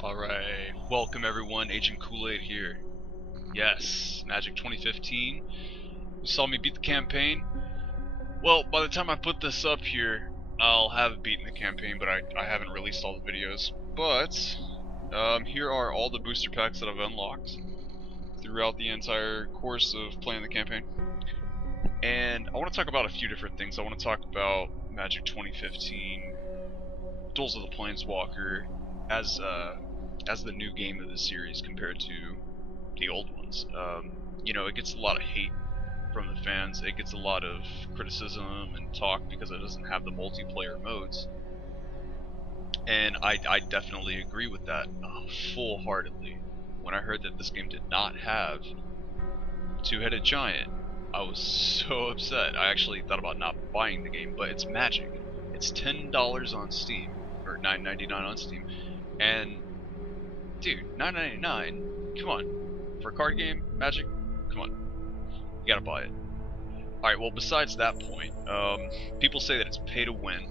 Alright, welcome everyone, Agent Kool-Aid here. Yes, Magic 2015. You saw me beat the campaign. Well, by the time I put this up here, I'll have beaten the campaign, but I haven't released all the videos. But, here are all the booster packs that I've unlocked throughout the entire course of playing the campaign. And I want to talk about a few different things. I want to talk about Magic 2015, Duels of the Planeswalker, as the new game of the series compared to the old ones. You know, it gets a lot of hate from the fans. It gets a lot of criticism and talk because it doesn't have the multiplayer modes. And I definitely agree with that full-heartedly. When I heard that this game did not have Two-Headed Giant, I was so upset. I actually thought about not buying the game, but it's Magic. It's $10 on Steam, or $9.99 on Steam, and dude, $9.99, come on. For a card game, Magic, come on. You gotta buy it. Alright, well, besides that point, people say that it's pay to win.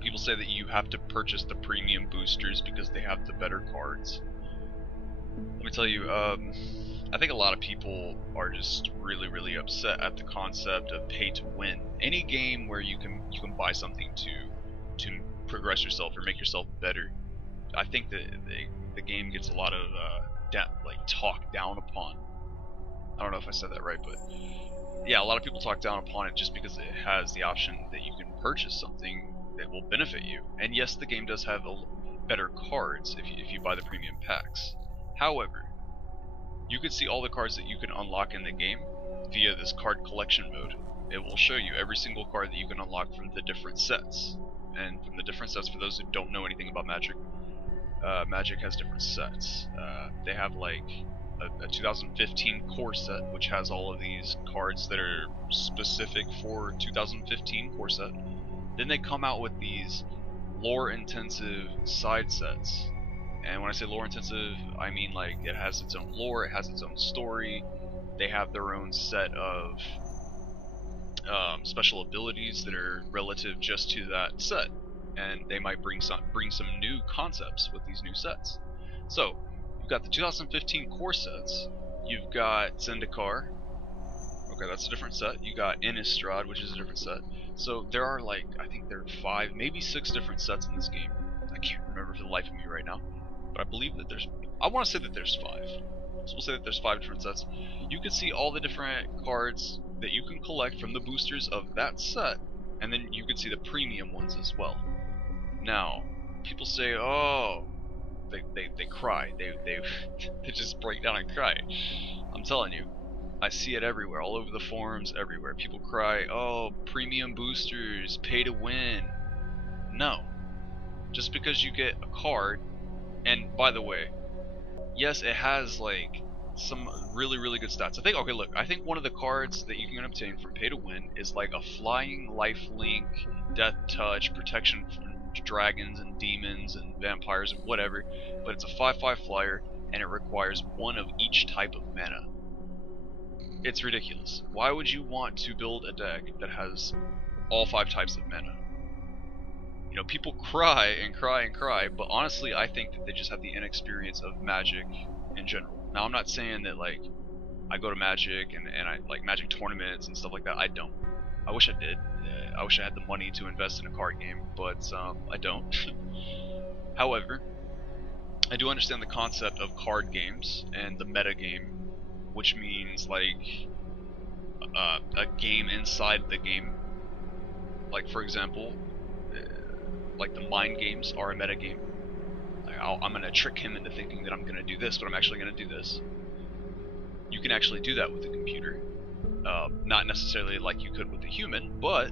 People say that you have to purchase the premium boosters because they have the better cards. Let me tell you, I think a lot of people are just really upset at the concept of pay to win. Any game where you can buy something to progress yourself or make yourself better, I think that the game gets a lot of talk down upon. I don't know if I said that right, but yeah, a lot of people talk down upon it just because it has the option that you can purchase something that will benefit you. And yes, the game does have better cards if you buy the premium packs. However, you can see all the cards that you can unlock in the game via this card collection mode. It will show you every single card that you can unlock from the different sets. And from the different sets, for those who don't know anything about Magic, Magic has different sets. They have like a 2015 core set, which has all of these cards that are specific for 2015 core set. Then they come out with these lore-intensive side sets. And when I say lore-intensive, I mean like it has its own lore, it has its own story. They have their own set of special abilities that are relative just to that set. And they might bring some new concepts with these new sets. So, you've got the 2015 core sets, you've got Zendikar, okay, that's a different set, you got Innistrad, which is a different set. So there are like, I think there are 5, maybe 6 different sets in this game. I can't remember for the life of me right now, but I believe that I want to say that there's 5. So we'll say that there's 5 different sets. You can see all the different cards that you can collect from the boosters of that set, and then you can see the premium ones as well. Now, people say, oh, they cry. They just break down and cry. I'm telling you, I see it everywhere, all over the forums, everywhere. People cry, oh, premium boosters, pay to win. No. Just because you get a card, and by the way, yes, it has like some really good stats. I think one of the cards that you can obtain from pay to win is like a flying lifelink, death touch, protection from dragons and demons and vampires and whatever, but it's a 5/5 flyer and it requires 1 of each type of mana. It's ridiculous. Why would you want to build a deck that has all 5 types of mana? You know, people cry and cry and cry, but honestly I think that they just have the inexperience of Magic in general. Now, I'm not saying that like I go to Magic and I like Magic tournaments and stuff like that. I don't. I wish I did. I wish I had the money to invest in a card game, but I don't. However, I do understand the concept of card games and the meta game, which means like a game inside the game. Like for example, like the mind games are a meta game. I'm gonna trick him into thinking that I'm gonna do this, but I'm actually gonna do this. You can actually do that with a computer. Not necessarily like you could with a human, but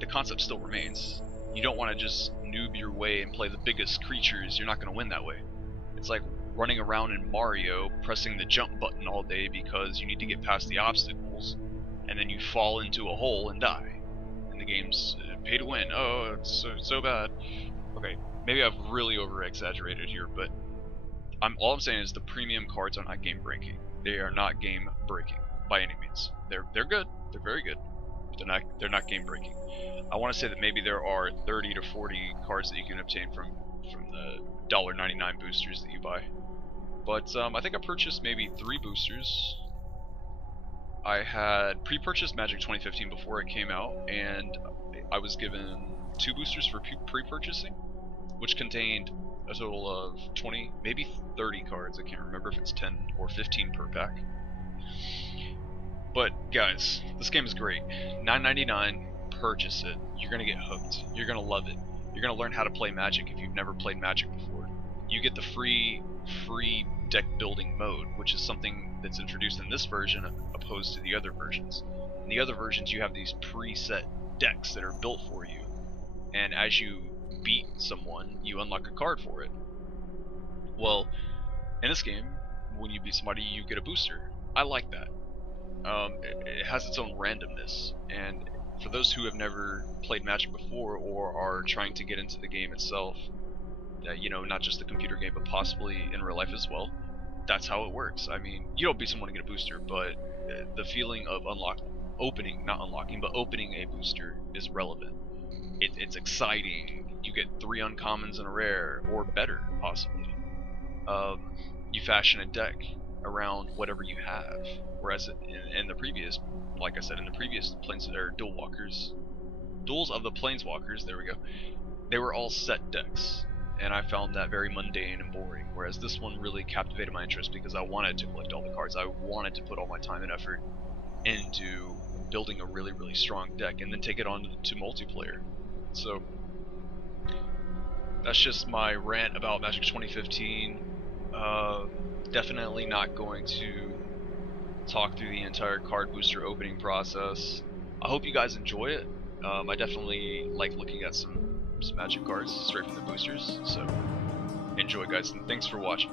the concept still remains. You don't want to just noob your way and play the biggest creatures. You're not going to win that way. It's like running around in Mario pressing the jump button all day because you need to get past the obstacles, and then you fall into a hole and die. And the game's pay to win. Oh, it's so bad. Okay, maybe I've really over-exaggerated here, but all I'm saying is the premium cards are not game-breaking. They are not game-breaking by any means. They're good. They're very good. But they're not game-breaking. I want to say that maybe there are 30 to 40 cards that you can obtain from $1.99 boosters that you buy. But I think I purchased maybe 3 boosters. I had pre-purchased Magic 2015 before it came out, and I was given 2 boosters for pre-purchasing, which contained a total of 20, maybe 30 cards. I can't remember if it's 10 or 15 per pack. But guys, this game is great. $9.99, purchase it. You're gonna get hooked. You're gonna love it. You're gonna learn how to play Magic if you've never played Magic before. You get the free deck building mode, which is something that's introduced in this version opposed to the other versions. In the other versions, you have these preset decks that are built for you, and as you beat someone, you unlock a card for it. Well, in this game, when you beat somebody, you get a booster. I like that. It has its own randomness, and for those who have never played Magic before or are trying to get into the game itself, you know, not just the computer game, but possibly in real life as well, that's how it works. I mean, you don't beat someone to get a booster, but the feeling of opening a booster is relevant. It's exciting. You get 3 uncommons and a rare, or better, possibly. You fashion a deck around whatever you have, whereas in the previous, like I said, in the previous Duels of the Planeswalkers, there we go, they were all set decks, and I found that very mundane and boring, whereas this one really captivated my interest because I wanted to collect all the cards. I wanted to put all my time and effort into building a really, really strong deck and then take it on to multiplayer. So that's just my rant about Magic 2015. Definitely not going to talk through the entire card booster opening process. I hope you guys enjoy it. I definitely like looking at some Magic cards straight from the boosters, so enjoy, guys, and thanks for watching.